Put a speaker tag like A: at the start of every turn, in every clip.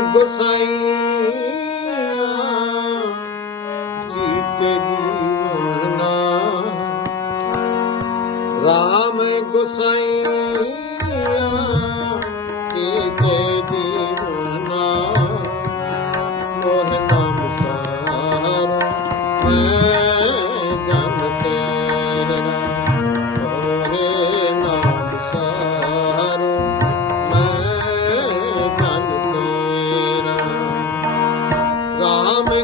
A: ਗੁਸਾਈਆਂ ਜੀਤੇ ਜੀਵਨਾ ਰਾਮ ਗੁਸਾਈ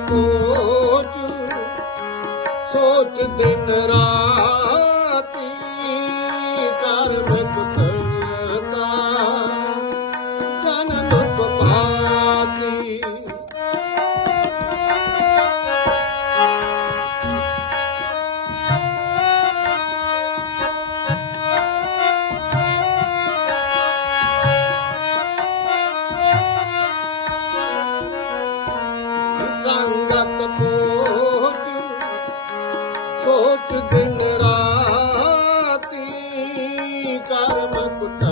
A: ਕੋਚ ਸੋਚ ਦਿਨ ਰਾਤ ਸੋਚ ਦਿਨ ਰਾਤੀ ਕਰਮ ਕੁਟਾ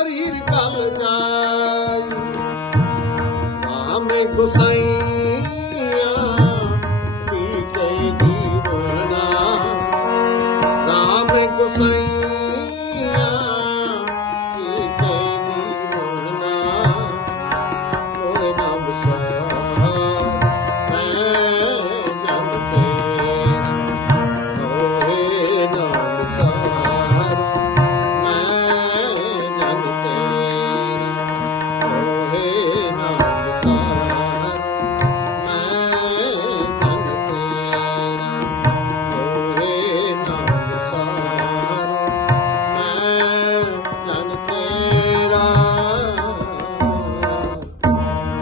A: शरीर काल जाय नाम गोसाई